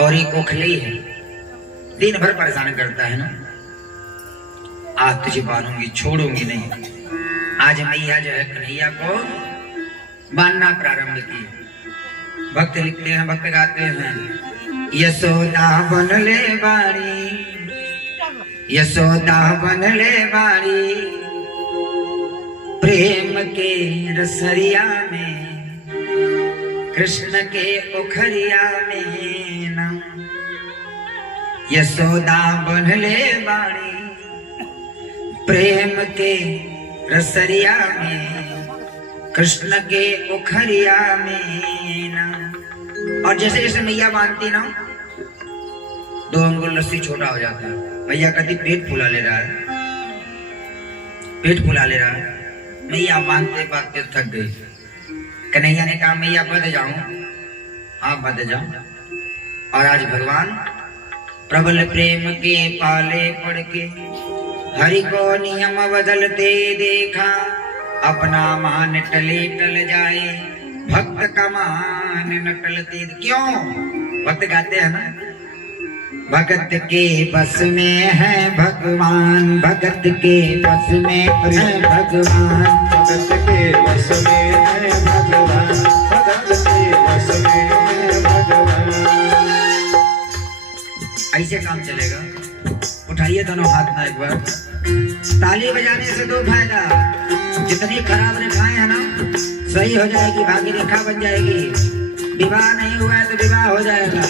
और एक ओखली है, दिन भर परेशान करता है ना। आज तुझे बांधूंगी, छोड़ूंगी नहीं। आज मैया जो है कन्हैया को बांधना प्रारंभ की। भक्त लिखते हैं, भक्त गाते हैं, यशोदा बनले बाड़ी, यशोदा बनले बाड़ी, प्रेम के रसरिया में, कृष्ण के उखरिया में ना। यशोदा बनले बाड़ी, प्रेम के रसरिया में, कृष्ण के उखरिया में ना। और जैसे जैसे मैया बांधती ना, 2 अंगुल रस्सी छोटा हो जाता है। मैया कहती पेट फुला ले रहा है, पेट फुला ले रहा है। मैया बांधते बांधते थक गई। कन्हैया ने कहा मैया बंध जाऊं? हाँ बंध जाऊं। और आज भगवान प्रबल प्रेम के पाले पड़ के हरि को नियम बदलते देखा। अपना मान टले टल जाए, भक्त का मान न टलते। क्यों? भक्त गाते हैं ना, भगत के बस में है भगवान, भगत के बस में है भगवान, भगत के बस में है भगवान, भगत के बस में है भगवान। ऐसे काम चलेगा। उठाइए दोनों हाथ ना एक बार। ताली बजाने से 2 फायदा, जितनी खराब रेखाएं है ना सही हो जाएगी, भाग्य रेखा बन जाएगी। विवाह नहीं हुआ है तो विवाह हो जाएगा,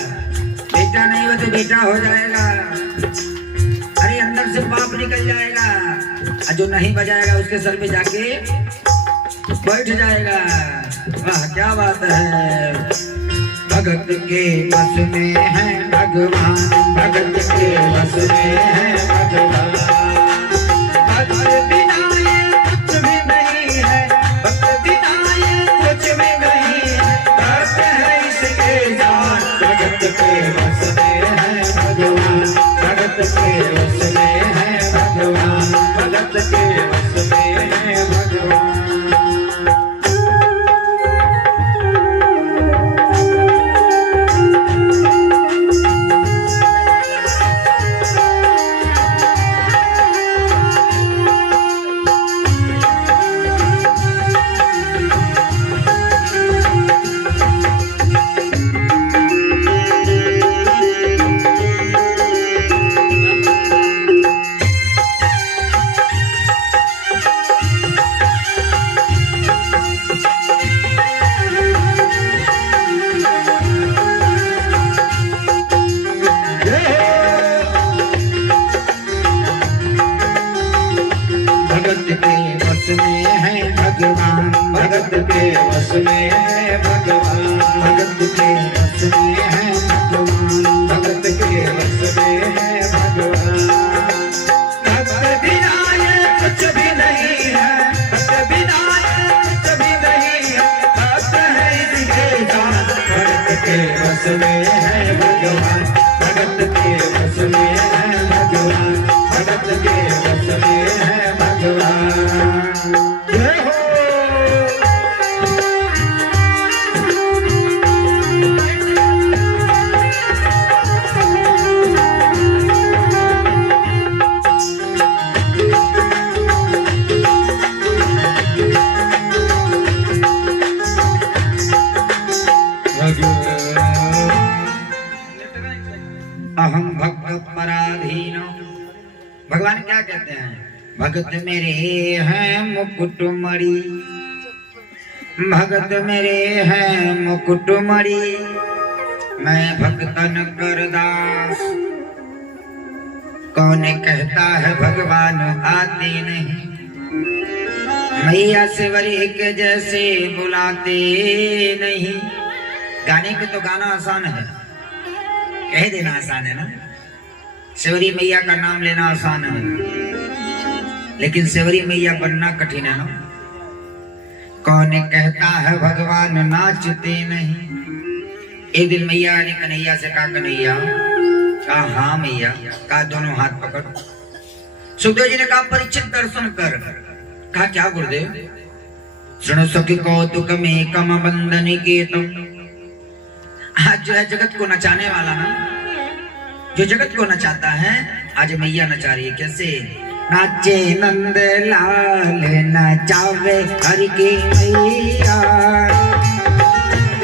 बेटा नहीं हुआ तो बेटा हो जाएगा। अरे अंदर से पाप निकल जाएगा। और जो नहीं बजाएगा उसके सर पे जाके बैठ जाएगा। वाह क्या बात है। भगत के बस में है भगवान, भगत के बस में है भगवान। भगत बिना ये कुछ भी नहीं है, भगत बिना ये कुछ भी नहीं है। भक्त है इसके जान, भगत के बस में है भगवान, भगत के बस में है भगवान, भगत के बस में है भगवान। भगत के बस में है भगवान, भगत के बस में है भगवान, भगत के बस में है भगवान। भक्त बिना ये कुछ भी नहीं है, भक्त बिना ये कुछ भी नहीं है। भक्त है इसके जान, भगत के बस में है भगवान, भगत के बस में है भगवान, भगत के बस में है भगवान। अहम भक्त पराधीन। भगवान क्या कहते हैं? भगत मेरे हैं मुकुटमणि, भगत मेरे हैं मुकुटमणि, मैं भक्तन कर दास। कौन कहता है भगवान आते नहीं, मैया सेवरी के जैसे बुलाते नहीं। गाने के तो गाना आसान है, कह देना आसान है ना। सेवरी मैया का नाम लेना आसान है, लेकिन सेवरी मैया बनना कठिन है ना। कौन कहता है भगवान नाचते नहीं। एक दिन मैया ने कन्हैया से कहा, कन्हैया? कहा हाँ मैया। कहा दोनों हाथ पकड़। सुखदेव जी ने कहा परीक्षित दर्शन कर। कहा क्या गुरुदेव? सुनो सखी कौतुक में कम बंधन के तुम। आज जो है जगत को नचाने वाला ना, जो जगत को नचाता है, आज मैया नचा रही है। कैसे? नाचे नंद लाल नचावे हरि की मैया,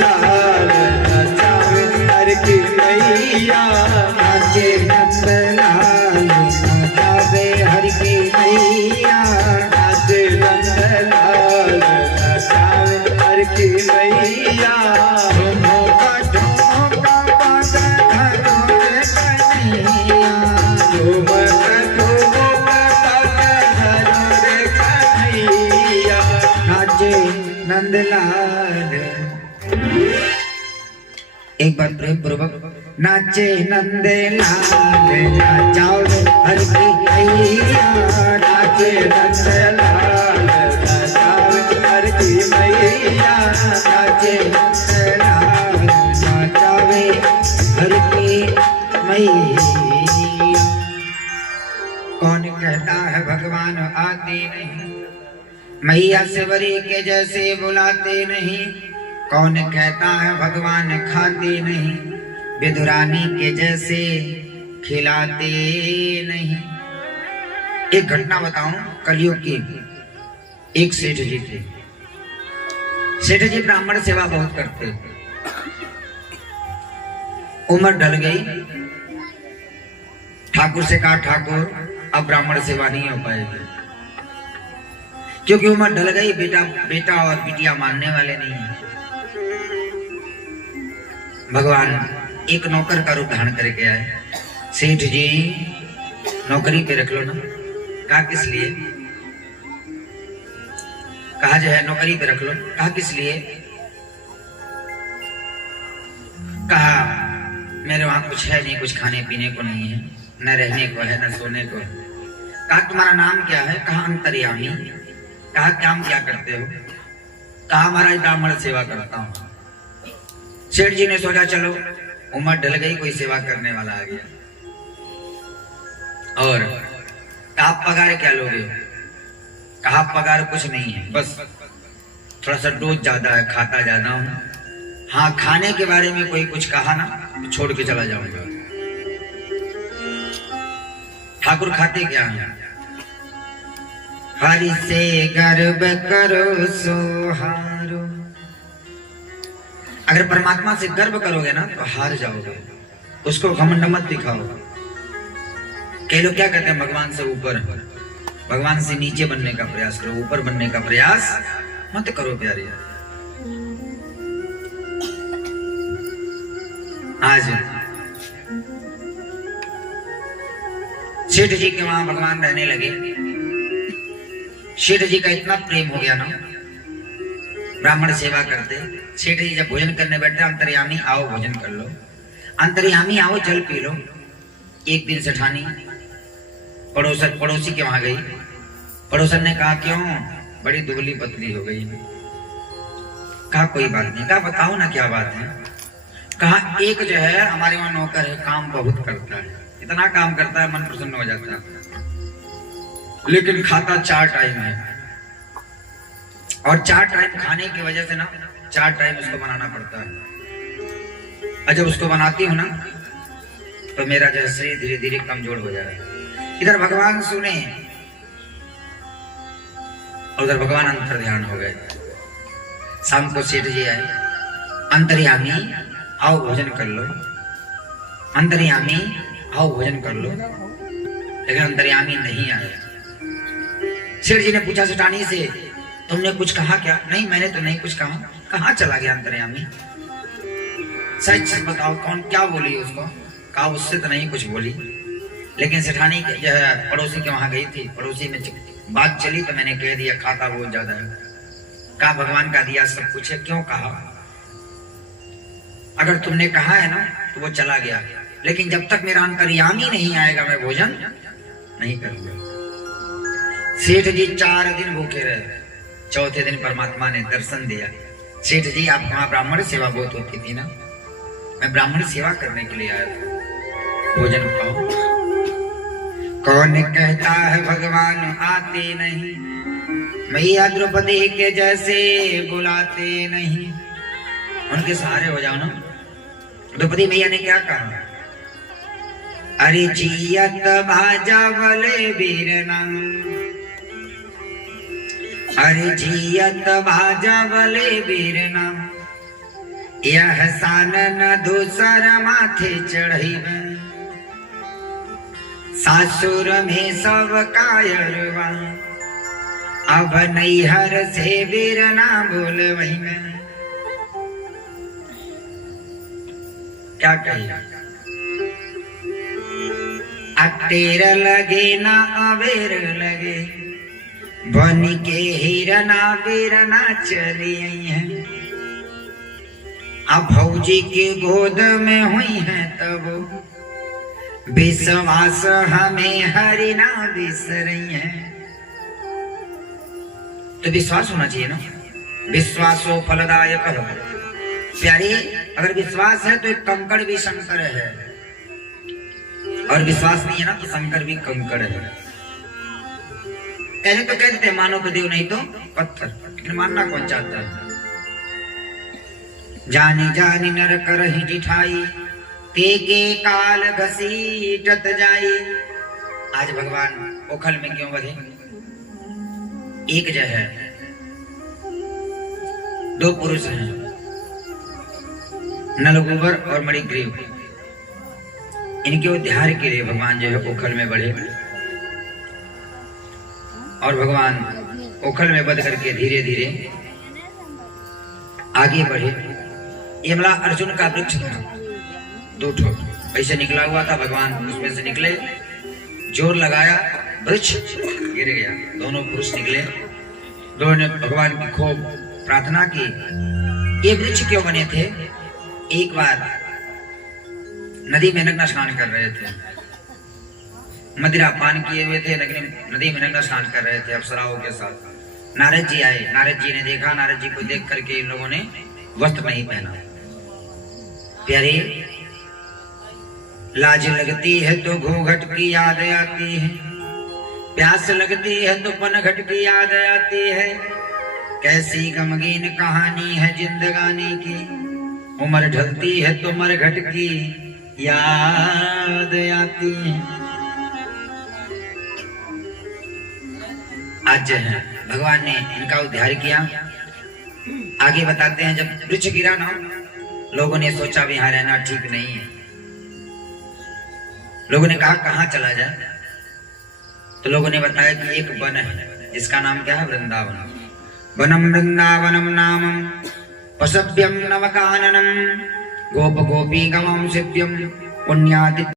लाल नचावे हर की मैया, नाचे नंद लाल नचावे हरि की मैया, नाचे नंद लाल नचावे हर की मैया। ठुमका ठुमका पाता धरो रे कन्हैया, ठुमका ठुमका पाता धरो रे कन्हैया, नाचे नंदलाल। एक बार प्रेम पूर्वक, नाचे नंदलाल नचाओ हर की मैया, नाचे नंदलाल नचावे हर की मैया, नाचे नंदलाल नचावे हर की मैया। कौन कहता है भगवान आते नहीं, मैया सेवरी के जैसे बुलाते नहीं। कौन कहता है भगवान खाते नहीं, विदुरानी के जैसे खिलाते नहीं। एक घटना बताऊं कलयुग की। एक सेठ जी थे। सेठ जी ब्राह्मण सेवा बहुत करते। उम्र ढल गई, ठाकुर से कहा ठाकुर अब ब्राह्मण सेवा नहीं हो पाएगी, क्योंकि उम्र ढल गई, बेटा और बिटिया मानने वाले नहीं है। भगवान एक नौकर का रूप धारण करके आए। सेठ जी नौकरी पे रख लो ना। कहा किस लिए? कहा जो है नौकरी पे रख लो। कहा किस लिए? कहा मेरे वहां कुछ है नहीं, कुछ खाने पीने को नहीं है, न रहने को है न सोने को। कहा तुम्हारा नाम क्या है? कहा अंतर्यामी। कहा काम क्या करते हो? कहा महाराज ब्राह्मण सेवा करता हूं। सेठ जी ने सोचा चलो उम्र ढल गई, कोई सेवा करने वाला आ गया। और आप पगार क्या लोगे? कहा पगार कुछ नहीं है, बस थोड़ा सा डोज ज्यादा है, खाता ज्यादा हूं। हाँ खाने के बारे में कोई कुछ कहा ना तो छोड़ के चला जाऊंगा। ठाकुर खाते क्या है? हरि से गर्व करो सोहारो। अगर परमात्मा से गर्व करोगे ना तो हार जाओगे, उसको घमंड मत दिखाओ। कई लोग क्या कहते हैं भगवान से ऊपर, भगवान से नीचे बनने का प्रयास करो, ऊपर बनने का प्रयास मत करो प्यारे। आज सेठ जी के वहां भगवान रहने लगे। सेठ जी का इतना प्रेम हो गया ना, ब्राह्मण सेवा करते। सेठ जी जब भोजन करने बैठे, अंतर्यामी आओ भोजन कर लो, अंतर्यामी आओ जल पी लो। एक दिन सेठानी पड़ोसी के वहां गई। पड़ोसन ने कहा क्यों? बड़ी दुबली पतली हो गई। कहा कोई बात नहीं। कहा बताओ ना क्या बात है? कहा एक जो है हमारे वहां नौकर है, काम बहुत करता है, इतना काम करता है मन प्रसन्न हो जाता है, लेकिन खाता 4 टाइम है। और 4 टाइम खाने की वजह से ना 4 टाइम उसको बनाना पड़ता है। और जब उसको बनाती हूँ ना तो मेरा जो शरीर धीरे धीरे कमजोर हो जा रहा है। इधर भगवान सुने, उधर भगवान अंतर ध्यान हो गए। शाम को सेठ जी आए, अंतर्यामी आओ भोजन कर लो, अंतर्यामी आओ भोजन कर लो। लेकिन अंतर्यामी नहीं आए। सेठ जी ने पूछा सेठानी से तुमने कुछ कहा क्या? नहीं मैंने तो नहीं कुछ कहा। कहाँ चला गया अंतर्यामी? सच सच बताओ कौन क्या बोली उसको? कहा उससे तो नहीं कुछ बोली, लेकिन सेठानी जो है पड़ोसी के वहां गई थी, पड़ोसी में बात चली तो मैंने कह दिया खाता बहुत ज्यादा है। कहा भगवान का दिया सब कुछ है, क्यों कहा? अगर तुमने कहा है ना तो वो चला गया, लेकिन जब तक मेरा अंतर्यामी नहीं आएगा मैं भोजन नहीं करूंगा। सेठ जी 4 दिन भूखे रहे। चौथे दिन परमात्मा ने दर्शन दिया। सेठ जी आप वहां ब्राह्मण सेवा बहुत होती थी ना, मैं ब्राह्मण सेवा करने के लिए आया था, भोजन खाओ। कौन कहता है भगवान आते नहीं, मैया द्रौपदी के जैसे बुलाते नहीं। उनके सहारे हो जाओ ना, द्रौपदी मैया ने क्या कहा? अरे जियत भाजावले वीरना, अरे जियत भाजावले वीरना, यह सानन दूसर माथे चढ़ीबे, सासुर में सब कायरवा, अब नैहर से वीरना बोलवही में। क्या कहिए? अटेर लगे ना अवेर लगे, बन के हिरना वीरना चली आई है, अब भौजी के गोद में हुई है तब विश्वास हमें हरिना बिसरई है। तो विश्वास होना चाहिए ना, विश्वासो फलदायक हो। प्यारी, अगर विश्वास है तो एक कंकड़ भी शंकर है, और विश्वास नहीं है ना तो शंकर भी कंकड़ है। कहने तो कह देते मानो तो देव नहीं तो पत्थर, लेकिन मानना कौन चाहता है? जानी जानी नर करहि जिठाई, तेके काल घसीटत जाई। आज भगवान ओखल में क्यों बधे? एक जय है, दो पुरुष हैं, नलगोबर और मणिग्रीव। इनके उद्धार के लिए भगवान जो है ओखल में बढ़े, और भगवान ओखल में बध करके धीरे धीरे आगे बढ़े। यमला अर्जुन का वृक्ष था, दो ठो ऐसे निकला हुआ था, भगवान उसमें से निकले, जोर लगाया, वृक्ष गिर गया। दोनों पुरुष निकले, दोनों ने भगवान की खूब प्रार्थना की। ये वृक्ष क्यों बने थे? एक बार नदी में नग्न स्नान कर रहे थे, मदिरा पान किए हुए थे, लेकिन नदी में नग्न स्नान कर रहे थे अप्सराओं के साथ। नारद जी आए, नारद जी ने देखा, नारद जी को देख करके इन लोगों ने वस्त्र नहीं पहना। प्यारे, लाज लगती है तो घूंघट की याद आती है, प्यास लगती है तो पनघट की याद आती है, कैसी गमगीन कहानी है जिंदगानी की, उम्र ढलती है तो मरघट की याद आती है। आज है भगवान ने इनका उद्धार किया। आगे बताते हैं, जब वृक्ष गिरा ना, लोगों ने सोचा भी यहाँ रहना ठीक नहीं है। लोगों ने कहा कहाँ चला जाए? तो लोगों ने बताया कि एक वन है, इसका नाम क्या है? वृंदावन। वनम वृंदावनम नामम पशव्यम नवकाननम, गोप गोपी गमम शिव्यम पुण्यादि